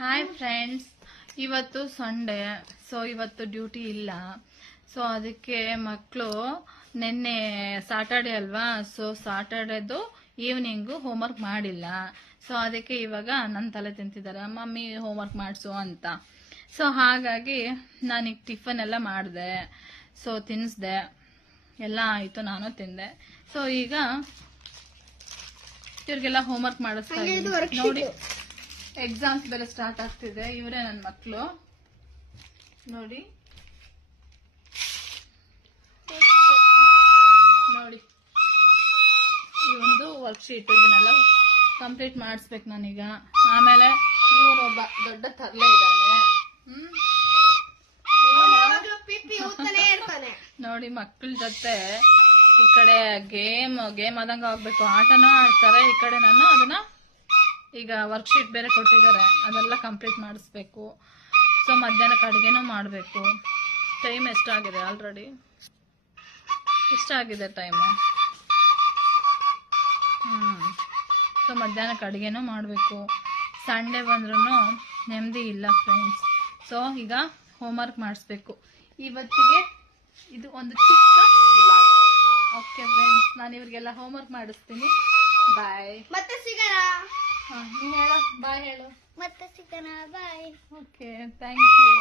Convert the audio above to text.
Hi friends, ಇವತ್ತು Sunday. So ಇವತ್ತು duty ಇಲ್ಲ. ಸೊ ಅದಕ್ಕೆ ಮಕ್ಕಳು ನಿನ್ನೆ ಸಾಟರ್ಡೆ ಅಲ್ವಾ, ಸೊ ಸಾಟರ್ಡೆದು ಈವ್ನಿಂಗು ಹೋಮ್ವರ್ಕ್ ಮಾಡಿಲ್ಲ. ಸೊ ಅದಕ್ಕೆ ಇವಾಗ ನನ್ನ ತಲೆ ತಿಂತಿದ್ದಾರೆ, ಮಮ್ಮಿ ಹೋಮ್ವರ್ಕ್ ಮಾಡಿಸು ಅಂತ. ಸೊ ಹಾಗಾಗಿ ನಾನೀಗ ಟಿಫನ್ ಎಲ್ಲ ಮಾಡಿದೆ, ಸೊ ತಿನ್ನಿಸ್ದೆ, ಎಲ್ಲ ಆಯಿತು, ನಾನು ತಿಂದೆ. ಸೊ ಈಗ ಇವ್ರಿಗೆಲ್ಲ ಹೋಮ್ವರ್ಕ್ ಮಾಡಿಸ್ತಾ ಇದ್ದೀನಿ. ನೋಡಿ, ಎಕ್ಸಾಮ್ಸ್ ಬೇರೆ ಸ್ಟಾರ್ಟ್ ಆಗ್ತಿದೆ. ಇವರೇ ನನ್ನ ಮಕ್ಕಳು ನೋಡಿ. ಈ ಒಂದು ವರ್ಕ್ಶೀಟ್ ಇದನ್ನೆಲ್ಲ ಕಂಪ್ಲೀಟ್ ಮಾಡಿಸ್ಬೇಕು ನಾನೀಗ. ಆಮೇಲೆ ಇವರೊಬ್ಬ ದೊಡ್ಡ ತರಲೆ ಇದ್ದಾನೆ. ನೋಡಿ, ಮಕ್ಕಳ ಜೊತೆ ಈ ಕಡೆ ಗೇಮ್ ಆದಂಗ ಆಗ್ಬೇಕು, ಆಟನೂ ಆಡ್ತಾರೆ. ಈ ಕಡೆ ನಾನು ಅದನ್ನ ಈಗ ವರ್ಕ್ಶೀಟ್ ಬೇರೆ ಕೊಟ್ಟಿದ್ದಾರೆ, ಅದೆಲ್ಲ ಕಂಪ್ಲೀಟ್ ಮಾಡಿಸ್ಬೇಕು. ಸೊ ಮಧ್ಯಾಹ್ನಕ್ಕೆ ಅಡುಗೆನೂ ಮಾಡಬೇಕು. ಟೈಮ್ ಎಷ್ಟಾಗಿದೆ ಆಲ್ರೆಡಿ, ಇಷ್ಟಾಗಿದೆ ಟೈಮು. ಸೊ ಮಧ್ಯಾಹ್ನಕ್ಕೆ ಅಡುಗೆನೂ ಮಾಡಬೇಕು. ಸಂಡೇ ಬಂದ್ರೂ ನೆಮ್ಮದಿ ಇಲ್ಲ ಫ್ರೆಂಡ್ಸ್. ಸೊ ಈಗ ಹೋಮ್ವರ್ಕ್ ಮಾಡಿಸ್ಬೇಕು. ಇವತ್ತಿಗೆ ಇದು ಒಂದು ಚಿಕ್ಕ ವ್ಲಾಗ್. ಓಕೆ ಫ್ರೆಂಡ್ಸ್, ನಾನು ಇವ್ರಿಗೆಲ್ಲ ಹೋಮ್ವರ್ಕ್ ಮಾಡಿಸ್ತೀನಿ. ಬಾಯ್, ಮತ್ತೆ ಸಿಗೋಣ. ನೀ ಹೇಳು, ಬಾಯ್ ಹೇಳು. ಮತ್ತೆ ಸಿಗೋಣ, ಬಾಯ್. Okay, thank you.